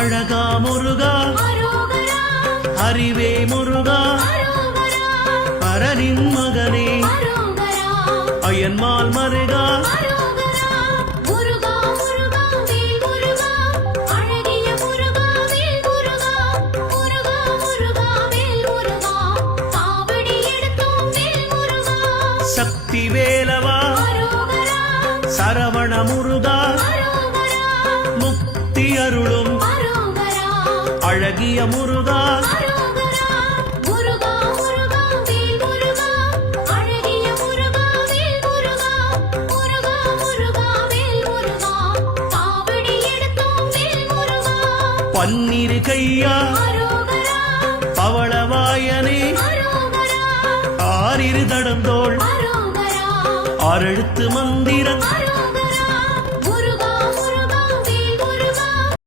அழகா முருகா. அறிவே முருகா. பரனின் மகனே. அயன்மால் மருகா. சக்தி வேலவா. சரவண முருகா. முக்தி அருளும். அழகிய முருகா. பன்னிரு கையா. பவளவாயனே ஆறிரு தடந்தோள் மந்திரம் அரோகரா.